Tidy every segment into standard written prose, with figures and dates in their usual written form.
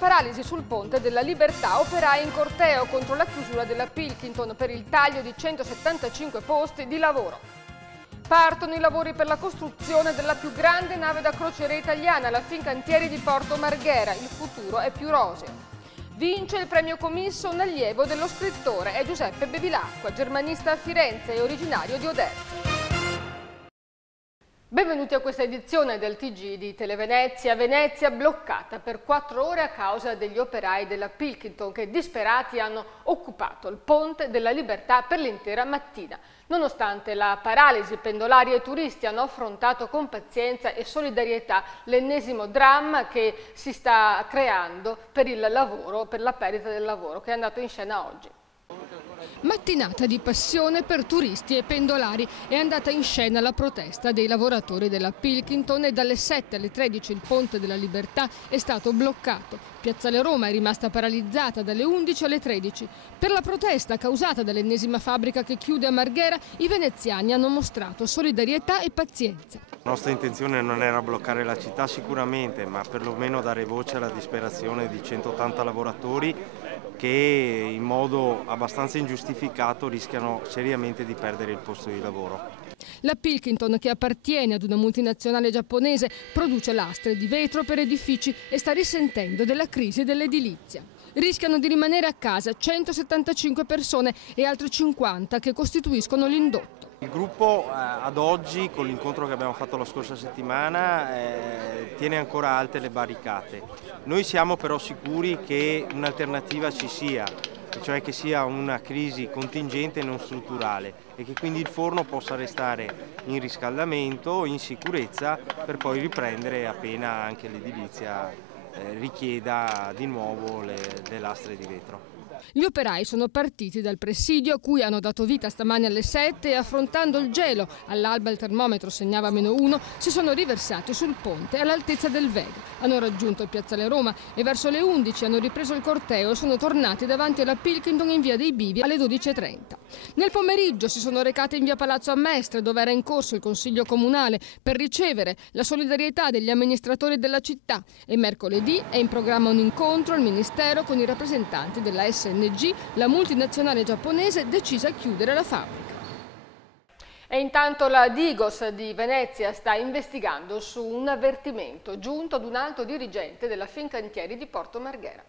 paralisi sul Ponte della Libertà, operai in corteo contro la chiusura della Pilkington per il taglio di 175 posti di lavoro. Partono i lavori per la costruzione della più grande nave da crociera italiana, la Fincantieri di Porto Marghera. Il futuro è più roseo. Vince il premio Commisso un allievo dello scrittore, è Giuseppe Bevilacqua, germanista a Firenze e originario di Oderzo. Benvenuti a questa edizione del TG di Televenezia. Venezia bloccata per 4 ore a causa degli operai della Pilkington che disperati hanno occupato il Ponte della Libertà per l'intera mattina. Nonostante la paralisi, pendolari e turisti hanno affrontato con pazienza e solidarietà l'ennesimo dramma che si sta creando per il lavoro, per la perdita del lavoro che è andato in scena oggi. Mattinata di passione per turisti e pendolari, è andata in scena la protesta dei lavoratori della Pilkington e dalle 7 alle 13 il Ponte della Libertà è stato bloccato. Piazzale Roma è rimasta paralizzata dalle 11 alle 13. Per la protesta causata dall'ennesima fabbrica che chiude a Marghera, i veneziani hanno mostrato solidarietà e pazienza. La nostra intenzione non era bloccare la città sicuramente, ma perlomeno dare voce alla disperazione di 180 lavoratori che in modo abbastanza ingiustificato rischiano seriamente di perdere il posto di lavoro. La Pilkington, che appartiene ad una multinazionale giapponese, produce lastre di vetro per edifici e sta risentendo della crisi dell'edilizia. Rischiano di rimanere a casa 175 persone e altre 50 che costituiscono l'indotto. Il gruppo ad oggi, con l'incontro che abbiamo fatto la scorsa settimana, tiene ancora alte le barricate. Noi siamo però sicuri che un'alternativa ci sia, cioè che sia una crisi contingente e non strutturale e che quindi il forno possa restare in riscaldamento, in sicurezza, per poi riprendere appena anche l'edilizia richieda di nuovo le lastre di vetro. Gli operai sono partiti dal presidio a cui hanno dato vita stamani alle 7 e affrontando il gelo, all'alba il termometro segnava -1, si sono riversati sul ponte all'altezza del Vega. Hanno raggiunto Piazzale Roma e verso le 11 hanno ripreso il corteo e sono tornati davanti alla Pilkington in via dei Bivi alle 12:30. Nel pomeriggio si sono recati in via Palazzo a Mestre, dove era in corso il Consiglio Comunale, per ricevere la solidarietà degli amministratori della città e mercoledì è in programma un incontro al Ministero con i rappresentanti della SNG, la multinazionale giapponese decisa a chiudere la fabbrica. E intanto la Digos di Venezia sta investigando su un avvertimento giunto ad un alto dirigente della Fincantieri di Porto Marghera.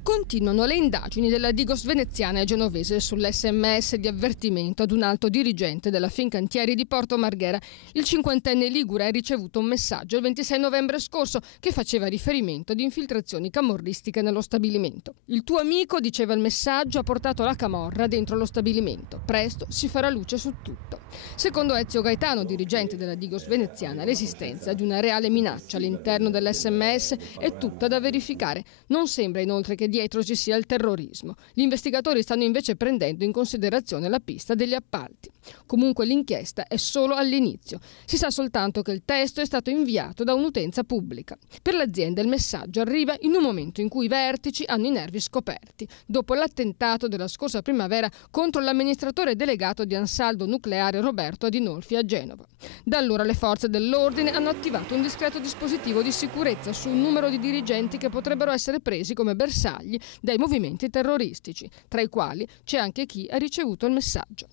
Continuano le indagini della Digos veneziana e genovese sull'SMS di avvertimento ad un alto dirigente della Fincantieri di Porto Marghera. Il 50enne ligure ha ricevuto un messaggio il 26 novembre scorso che faceva riferimento ad infiltrazioni camorristiche nello stabilimento. Il tuo amico, diceva il messaggio, ha portato la camorra dentro lo stabilimento. Presto si farà luce su tutto. Secondo Ezio Gaetano, dirigente della Digos veneziana, l'esistenza di una reale minaccia all'interno dell'SMS è tutta da verificare. Non sembra inoltre che dietro ci sia il terrorismo. Gli investigatori stanno invece prendendo in considerazione la pista degli appalti. Comunque l'inchiesta è solo all'inizio. Si sa soltanto che il testo è stato inviato da un'utenza pubblica. Per l'azienda il messaggio arriva in un momento in cui i vertici hanno i nervi scoperti, dopo l'attentato della scorsa primavera contro l'amministratore delegato di Ansaldo Nucleare Roberto Adinolfi a Genova. Da allora le forze dell'ordine hanno attivato un discreto dispositivo di sicurezza su un numero di dirigenti che potrebbero essere presi come bersagli dai movimenti terroristici, tra i quali c'è anche chi ha ricevuto il messaggio.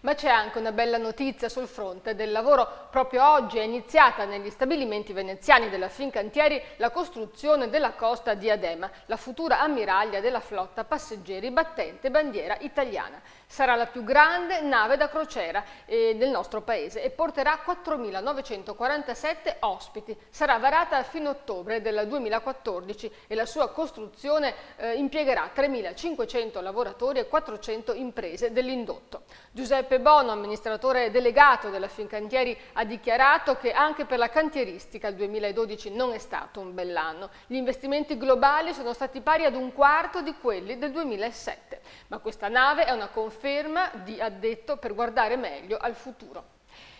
Ma c'è anche una bella notizia sul fronte del lavoro. Proprio oggi è iniziata negli stabilimenti veneziani della Fincantieri la costruzione della costa di Adema, la futura ammiraglia della flotta passeggeri battente bandiera italiana. Sarà la più grande nave da crociera del nostro paese e porterà 4.947 ospiti. Sarà varata a fine ottobre del 2014 e la sua costruzione impiegherà 3.500 lavoratori e 400 imprese dell'indotto. Giuseppe Bono, amministratore delegato della Fincantieri, ha dichiarato che anche per la cantieristica il 2012 non è stato un bell'anno. Gli investimenti globali sono stati pari ad un quarto di quelli del 2007, ma questa nave è una conferma di addetto per guardare meglio al futuro.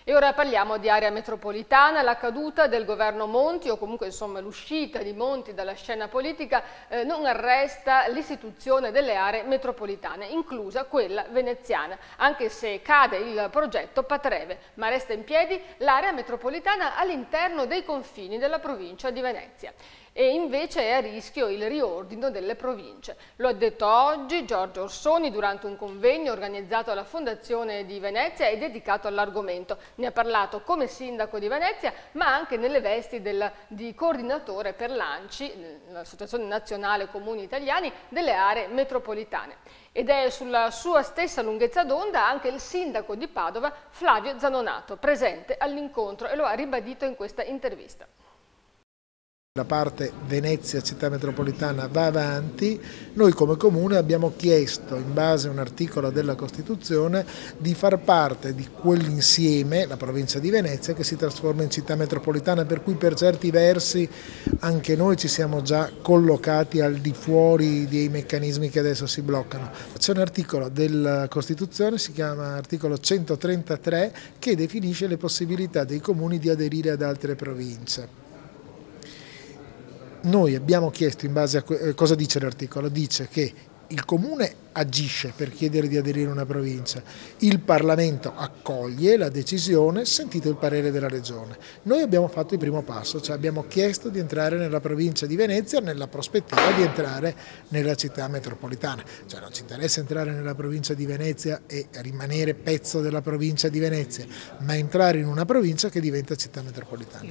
E ora parliamo di area metropolitana. La caduta del governo Monti, o comunque insomma l'uscita di Monti dalla scena politica, non arresta l'istituzione delle aree metropolitane, inclusa quella veneziana, anche se cade il progetto Patreve, ma resta in piedi l'area metropolitana all'interno dei confini della provincia di Venezia. e invece è a rischio il riordino delle province. Lo ha detto oggi Giorgio Orsoni durante un convegno organizzato alla Fondazione di Venezia e dedicato all'argomento. Ne ha parlato come sindaco di Venezia, ma anche nelle vesti di coordinatore per l'ANCI, l'Associazione Nazionale Comuni Italiani, delle aree metropolitane. Ed è sulla sua stessa lunghezza d'onda anche il sindaco di Padova, Flavio Zanonato, presente all'incontro, e lo ha ribadito in questa intervista. La parte Venezia città metropolitana va avanti. Noi come Comune abbiamo chiesto, in base a un articolo della Costituzione, di far parte di quell'insieme, la provincia di Venezia, che si trasforma in città metropolitana, per cui per certi versi anche noi ci siamo già collocati al di fuori dei meccanismi che adesso si bloccano. C'è un articolo della Costituzione, si chiama articolo 133, che definisce le possibilità dei comuni di aderire ad altre province. Noi abbiamo chiesto, in base a cosa dice l'articolo? Dice che il Comune agisce per chiedere di aderire a una provincia, il Parlamento accoglie la decisione, sentito il parere della Regione. Noi abbiamo fatto il primo passo, cioè abbiamo chiesto di entrare nella provincia di Venezia nella prospettiva di entrare nella città metropolitana. Cioè non ci interessa entrare nella provincia di Venezia e rimanere pezzo della provincia di Venezia, ma entrare in una provincia che diventa città metropolitana.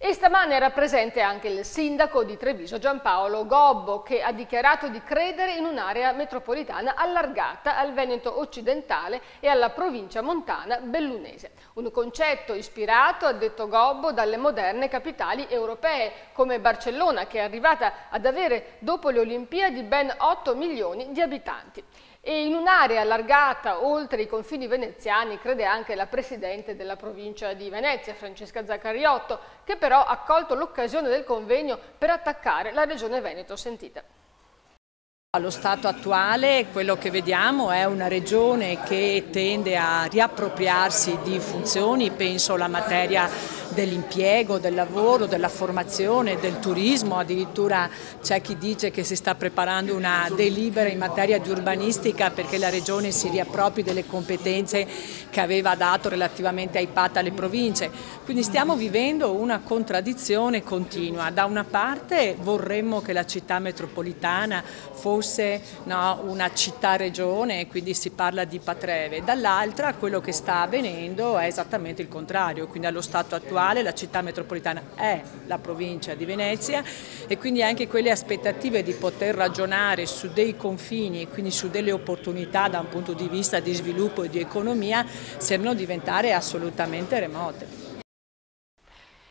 E stamane era presente anche il sindaco di Treviso Giampaolo Gobbo, che ha dichiarato di credere in un'area metropolitana allargata al Veneto occidentale e alla provincia montana bellunese. Un concetto ispirato, ha detto Gobbo, dalle moderne capitali europee come Barcellona, che è arrivata ad avere dopo le Olimpiadi ben 8 milioni di abitanti. E in un'area allargata oltre i confini veneziani crede anche la Presidente della provincia di Venezia, Francesca Zaccariotto, che però ha colto l'occasione del convegno per attaccare la Regione Veneto. Sentite. Allo stato attuale quello che vediamo è una regione che tende a riappropriarsi di funzioni, penso alla materia dell'impiego, del lavoro, della formazione, del turismo, addirittura c'è chi dice che si sta preparando una delibera in materia di urbanistica perché la regione si riappropri delle competenze che aveva dato relativamente ai PAT alle province. Quindi stiamo vivendo una contraddizione continua. Da una parte vorremmo che la città metropolitana fosse una città-regione, quindi si parla di patreve, dall'altra quello che sta avvenendo è esattamente il contrario, quindi allo stato attuale la città metropolitana è la provincia di Venezia e quindi anche quelle aspettative di poter ragionare su dei confini e quindi su delle opportunità da un punto di vista di sviluppo e di economia sembrano diventare assolutamente remote.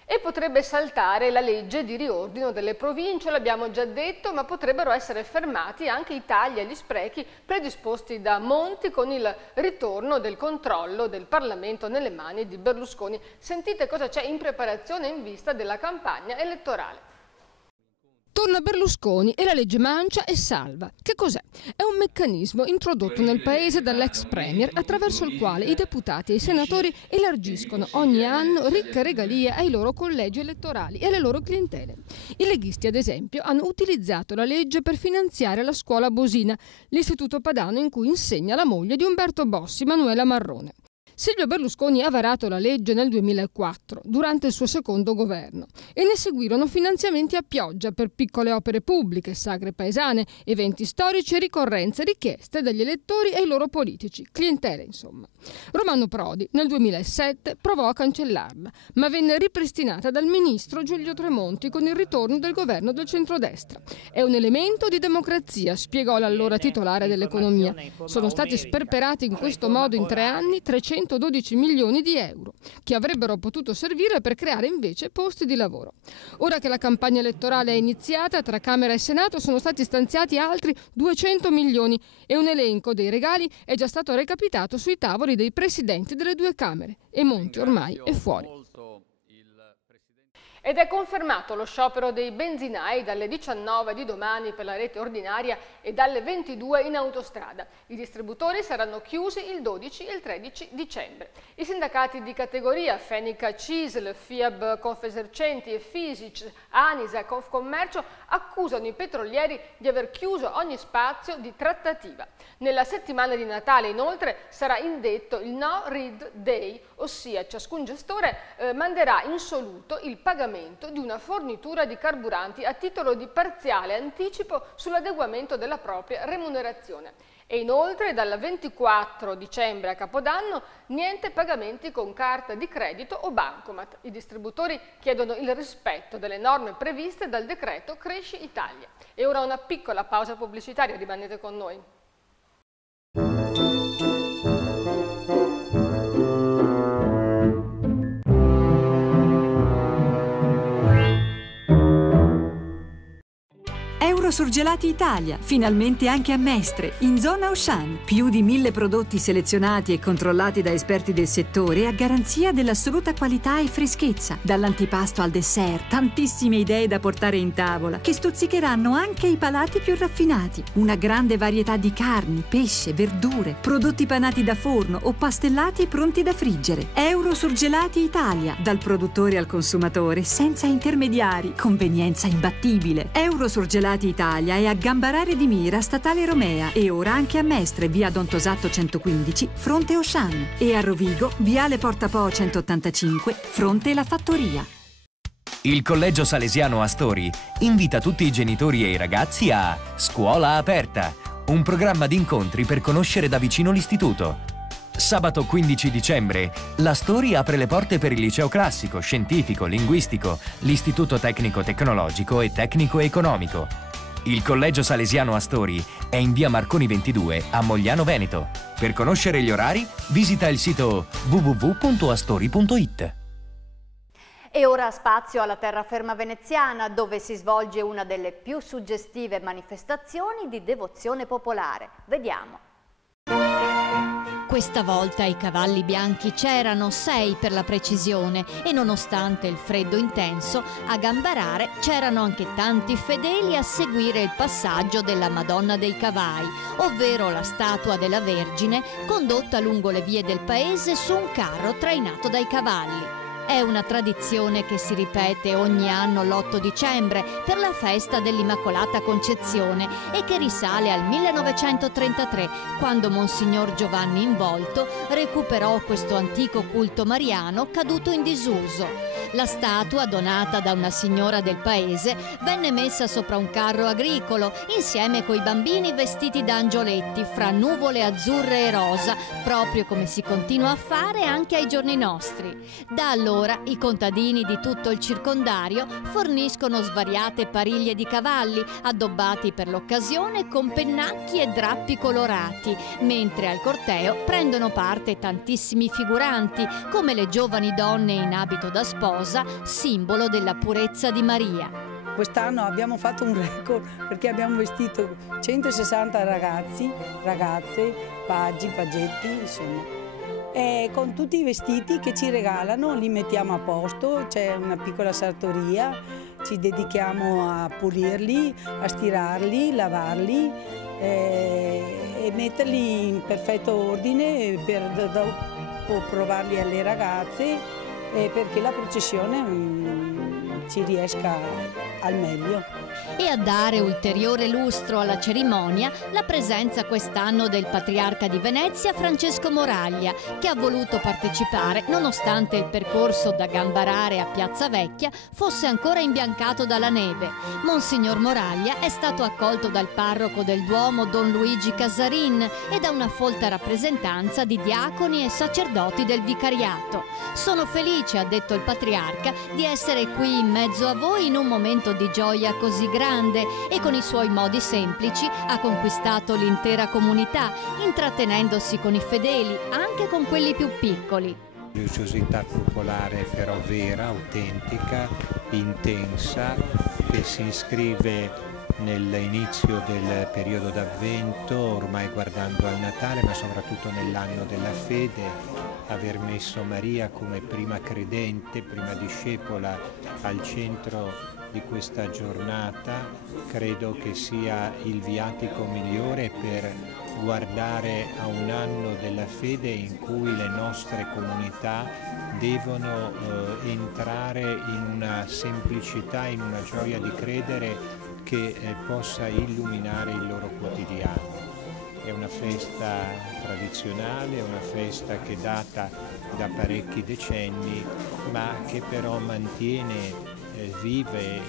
E potrebbe saltare la legge di riordino delle province, l'abbiamo già detto, ma potrebbero essere fermati anche i tagli agli sprechi predisposti da Monti con il ritorno del controllo del Parlamento nelle mani di Berlusconi. Sentite cosa c'è in preparazione in vista della campagna elettorale. Torna Berlusconi e la legge Mancia e salva. Che cos'è? È un meccanismo introdotto nel paese dall'ex premier attraverso il quale i deputati e i senatori elargiscono ogni anno ricche regalie ai loro collegi elettorali e alle loro clientele. I leghisti, ad esempio, hanno utilizzato la legge per finanziare la scuola Bosina, l'istituto padano in cui insegna la moglie di Umberto Bossi, Manuela Marrone. Silvio Berlusconi ha varato la legge nel 2004, durante il suo secondo governo, e ne seguirono finanziamenti a pioggia per piccole opere pubbliche, sagre paesane, eventi storici e ricorrenze richieste dagli elettori e ai loro politici, clientele insomma. Romano Prodi nel 2007 provò a cancellarla, ma venne ripristinata dal ministro Giulio Tremonti con il ritorno del governo del centrodestra. È un elemento di democrazia, spiegò l'allora titolare dell'economia. Sono stati sperperati in questo modo in 3 anni 312 milioni di euro, che avrebbero potuto servire per creare invece posti di lavoro. Ora che la campagna elettorale è iniziata, tra Camera e Senato sono stati stanziati altri 200 milioni e un elenco dei regali è già stato recapitato sui tavoli dei presidenti delle 2 Camere e Monti ormai è fuori. Ed è confermato lo sciopero dei benzinai dalle 19 di domani per la rete ordinaria e dalle 22 in autostrada. I distributori saranno chiusi il 12 e il 13 dicembre. I sindacati di categoria Fenica Cisl, FIAB Confesercenti e Fisic, Anisa, Confcommercio accusano i petrolieri di aver chiuso ogni spazio di trattativa. Nella settimana di Natale, inoltre, sarà indetto il No Read Day, ossia ciascun gestore manderà insoluto il pagamento di una fornitura di carburanti a titolo di parziale anticipo sull'adeguamento della propria remunerazione. E inoltre dal 24 dicembre a Capodanno niente pagamenti con carta di credito o bancomat. I distributori chiedono il rispetto delle norme previste dal decreto Cresci Italia. E ora una piccola pausa pubblicitaria, rimanete con noi. Eurosurgelati Italia, finalmente anche a Mestre, in zona Auchan. Più di 1000 prodotti selezionati e controllati da esperti del settore a garanzia dell'assoluta qualità e freschezza. Dall'antipasto al dessert, tantissime idee da portare in tavola, che stuzzicheranno anche i palati più raffinati. Una grande varietà di carni, pesce, verdure, prodotti panati da forno o pastellati e pronti da friggere. Eurosurgelati Italia, dal produttore al consumatore, senza intermediari, convenienza imbattibile. Eurosurgelati Italia è a Gambarare di Mira, Statale Romea, e ora anche a Mestre, via Don Tosato 115, fronte Auchan, e a Rovigo, viale Porta Po 185, fronte La Fattoria. Il Collegio Salesiano Astori invita tutti i genitori e i ragazzi a Scuola Aperta, un programma di incontri per conoscere da vicino l'istituto. Sabato 15 dicembre, l'Astori apre le porte per il liceo classico, scientifico, linguistico, l'istituto tecnico-tecnologico e tecnico-economico. Il Collegio Salesiano Astori è in via Marconi 22 a Mogliano Veneto. Per conoscere gli orari, visita il sito www.astori.it. E ora spazio alla terraferma veneziana, dove si svolge una delle più suggestive manifestazioni di devozione popolare. Vediamo. Questa volta i cavalli bianchi c'erano, 6 per la precisione, e nonostante il freddo intenso, a Gambarare c'erano anche tanti fedeli a seguire il passaggio della Madonna dei Cavai, ovvero la statua della Vergine condotta lungo le vie del paese su un carro trainato dai cavalli. È una tradizione che si ripete ogni anno l'8 dicembre per la festa dell'Immacolata Concezione e che risale al 1933, quando Monsignor Giovanni Involto recuperò questo antico culto mariano caduto in disuso. La statua, donata da una signora del paese, venne messa sopra un carro agricolo insieme coi bambini vestiti da angioletti fra nuvole azzurre e rosa, proprio come si continua a fare anche ai giorni nostri. Da allora i contadini di tutto il circondario forniscono svariate pariglie di cavalli addobbati per l'occasione con pennacchi e drappi colorati, mentre al corteo prendono parte tantissimi figuranti come le giovani donne in abito da sposa, simbolo della purezza di Maria. Quest'anno abbiamo fatto un record perché abbiamo vestito 160 ragazzi, ragazze, paggi, paggetti, insomma. E con tutti i vestiti che ci regalano li mettiamo a posto, c'è una piccola sartoria, ci dedichiamo a pulirli, a stirarli, lavarli e metterli in perfetto ordine per dopo provarli alle ragazze perché la processione ci riesca al meglio. E a dare ulteriore lustro alla cerimonia la presenza quest'anno del Patriarca di Venezia Francesco Moraglia, che ha voluto partecipare nonostante il percorso da Gambarare a Piazza Vecchia fosse ancora imbiancato dalla neve. Monsignor Moraglia è stato accolto dal parroco del Duomo Don Luigi Casarin e da una folta rappresentanza di diaconi e sacerdoti del vicariato. Sono felice, ha detto il Patriarca, di essere qui in mezzo a voi in un momento di gioia così grande e con i suoi modi semplici ha conquistato l'intera comunità, intrattenendosi con i fedeli, anche con quelli più piccoli. Religiosità popolare però vera, autentica, intensa, che si iscrive nell'inizio del periodo d'Avvento, ormai guardando al Natale, ma soprattutto nell'anno della fede. Aver messo Maria come prima credente, prima discepola al centro di questa giornata, credo che sia il viatico migliore per guardare a un anno della fede in cui le nostre comunità devono entrare in una semplicità, in una gioia di credere che possa illuminare il loro quotidiano. È una festa tradizionale, è una festa che data da parecchi decenni, ma che però mantiene vive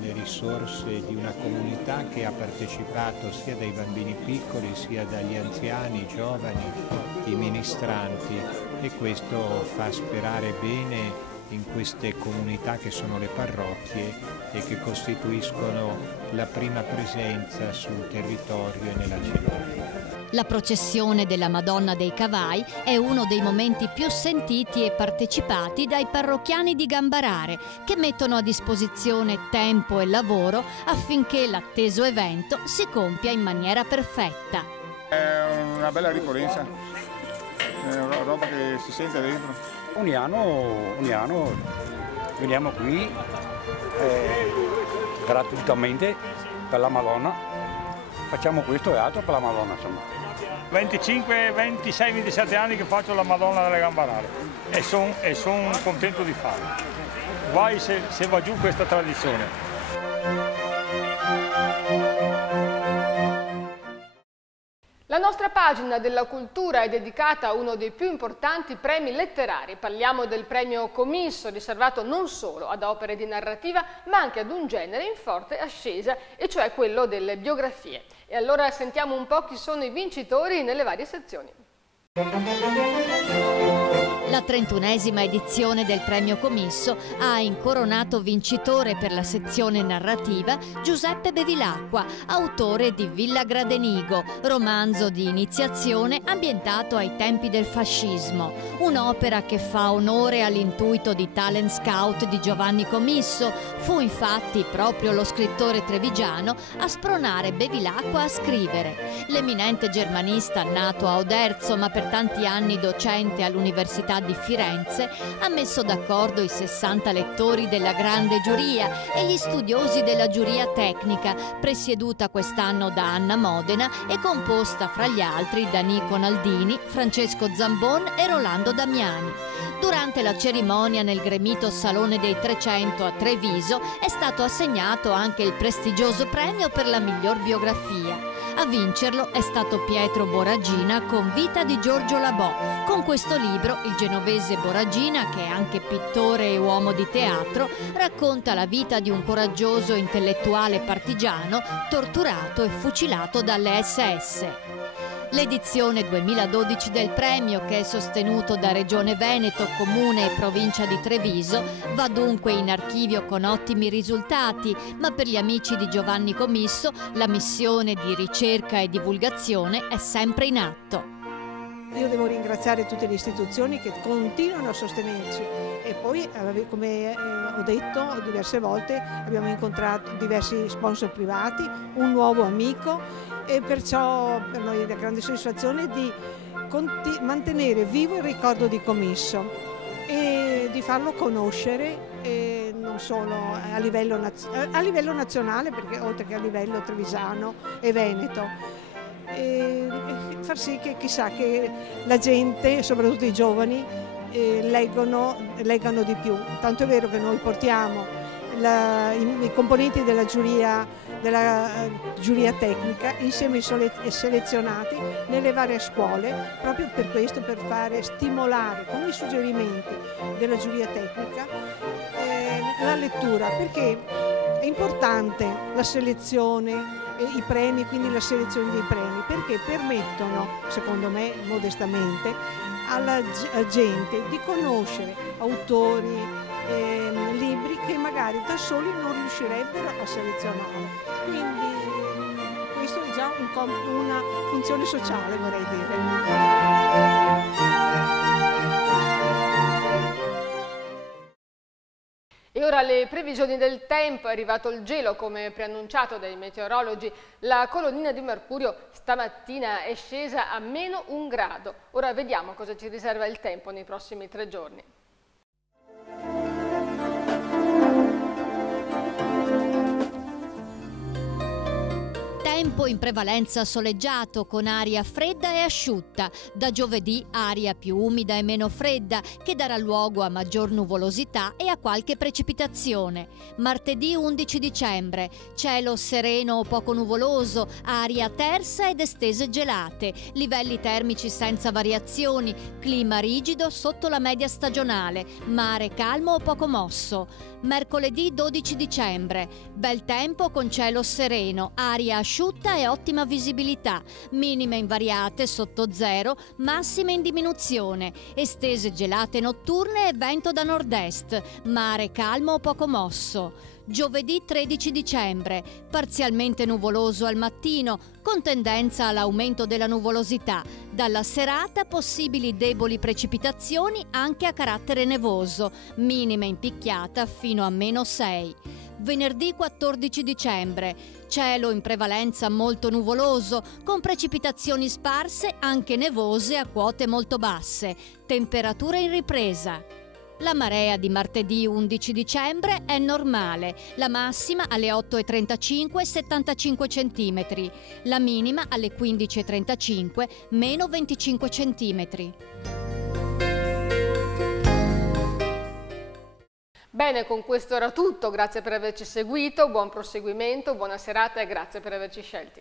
le risorse di una comunità che ha partecipato sia dai bambini piccoli sia dagli anziani, i giovani, i ministranti, e questo fa sperare bene in queste comunità che sono le parrocchie e che costituiscono la prima presenza sul territorio e nella città. La processione della Madonna dei Cavai è uno dei momenti più sentiti e partecipati dai parrocchiani di Gambarare, che mettono a disposizione tempo e lavoro affinché l'atteso evento si compia in maniera perfetta. È una bella ricorrenza, è una roba che si sente dentro. Ogni anno veniamo qui gratuitamente per la Madonna, facciamo questo e altro per la Madonna, insomma. 25, 26, 27 anni che faccio la Madonna delle Gambarare e sono contento di farlo. Guai se va giù questa tradizione. La nostra pagina della cultura è dedicata a uno dei più importanti premi letterari. Parliamo del premio Comisso, riservato non solo ad opere di narrativa, ma anche ad un genere in forte ascesa, e cioè quello delle biografie. E allora sentiamo un po' chi sono i vincitori nelle varie sezioni. La 31esima edizione del Premio Comisso ha incoronato vincitore per la sezione narrativa Giuseppe Bevilacqua, autore di Villa Gradenigo, romanzo di iniziazione ambientato ai tempi del fascismo. Un'opera che fa onore all'intuito di talent scout di Giovanni Comisso. Fu infatti proprio lo scrittore trevigiano a spronare Bevilacqua a scrivere. L'eminente germanista, nato a Oderzo ma per tanti anni docente all'Università di Firenze, ha messo d'accordo i 60 lettori della grande giuria e gli studiosi della giuria tecnica, presieduta quest'anno da Anna Modena e composta fra gli altri da Nico Naldini, Francesco Zambon e Rolando Damiani. Durante la cerimonia nel gremito Salone dei 300 a Treviso è stato assegnato anche il prestigioso premio per la miglior biografia. A vincerlo è stato Pietro Boragina con Vita di Giorgio Labò. Con questo libro il genovese Boragina, che è anche pittore e uomo di teatro, racconta la vita di un coraggioso intellettuale partigiano torturato e fucilato dalle SS. L'edizione 2012 del premio, che è sostenuto da Regione Veneto, Comune e Provincia di Treviso, va dunque in archivio con ottimi risultati, ma per gli amici di Giovanni Comisso la missione di ricerca e divulgazione è sempre in atto. Io devo ringraziare tutte le istituzioni che continuano a sostenerci e poi, come ho detto diverse volte, abbiamo incontrato diversi sponsor privati, un nuovo amico, e perciò per noi è una grande soddisfazione di mantenere vivo il ricordo di Comisso e di farlo conoscere non solo a livello nazionale, perché oltre che a livello trevisano e veneto. E far sì che chissà che la gente, soprattutto i giovani, leggano di più. Tanto è vero che noi portiamo i componenti della giuria tecnica insieme ai selezionati nelle varie scuole, proprio per questo, per fare stimolare con i suggerimenti della giuria tecnica la lettura, perché è importante la selezione, i premi, quindi la selezione dei premi, perché permettono, secondo me modestamente, alla gente di conoscere autori, libri che magari da soli non riuscirebbero a selezionare. Quindi questo è già una funzione sociale, vorrei dire. E ora le previsioni del tempo. È arrivato il gelo, come preannunciato dai meteorologi. La colonnina di mercurio stamattina è scesa a -1 grado. Ora vediamo cosa ci riserva il tempo nei prossimi 3 giorni. tempo in prevalenza soleggiato con aria fredda e asciutta. Da giovedì aria più umida e meno fredda che darà luogo a maggior nuvolosità e a qualche precipitazione. Martedì 11 dicembre, cielo sereno o poco nuvoloso, aria tersa ed estese gelate, livelli termici senza variazioni, clima rigido sotto la media stagionale, mare calmo o poco mosso. Mercoledì 12 dicembre, bel tempo con cielo sereno, aria asciutta e ottima visibilità, minime invariate sotto zero, massime in diminuzione, estese gelate notturne e vento da nord-est, mare calmo o poco mosso. Giovedì 13 dicembre, parzialmente nuvoloso al mattino, con tendenza all'aumento della nuvolosità. Dalla serata possibili deboli precipitazioni anche a carattere nevoso, minime in picchiata fino a -6. Venerdì 14 dicembre, cielo in prevalenza molto nuvoloso, con precipitazioni sparse anche nevose a quote molto basse, temperature in ripresa. La marea di martedì 11 dicembre è normale, la massima alle 8:35 75 cm, la minima alle 15:35 -25 cm. Bene, con questo era tutto, grazie per averci seguito, buon proseguimento, buona serata e grazie per averci scelti.